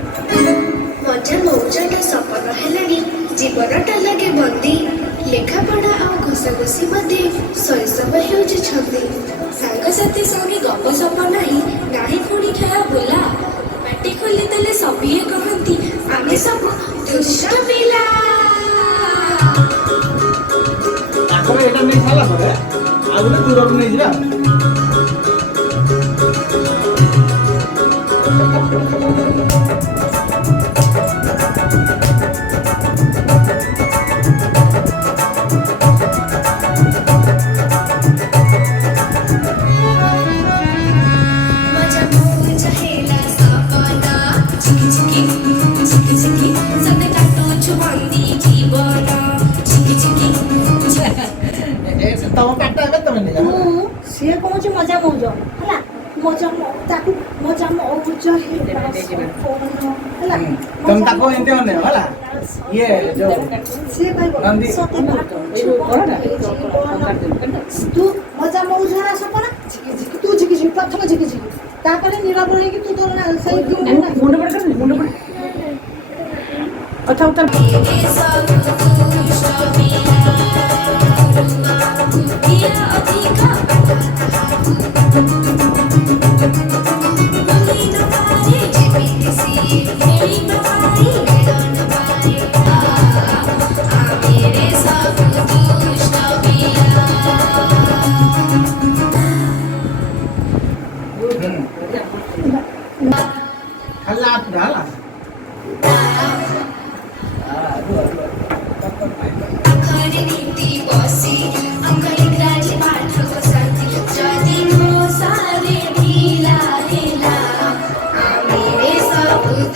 मजा मौजाटा सपन हेलाणी जीवनटा लगे बंदी लेखापढ़ा आ घोषाघोषी मध्य शैशव हेउछि छंदी सांगसाथी संगे गप सप नाही नाही पुणी खेला बुला पाटी खोली देले सबिए कहंती आमे सब दुष्ट पिला ताकरे एटा नै साला परे आगुले दूरक नै जिरा तम काटा है तमे नै जानो सी कहूँ मजा मौज है मजा ताकू मजा मौज है तुम ताको एंते होने होला ये जो सी भाई नंदी तू मजा मौज है सपना तू झिकी झिकी प्रथम झिकी झिकी तापर नीरव रही कि तू तो सही मुंड पड़ अच्छा उतर हल्ला डाला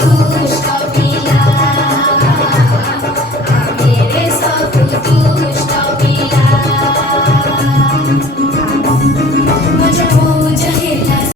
तू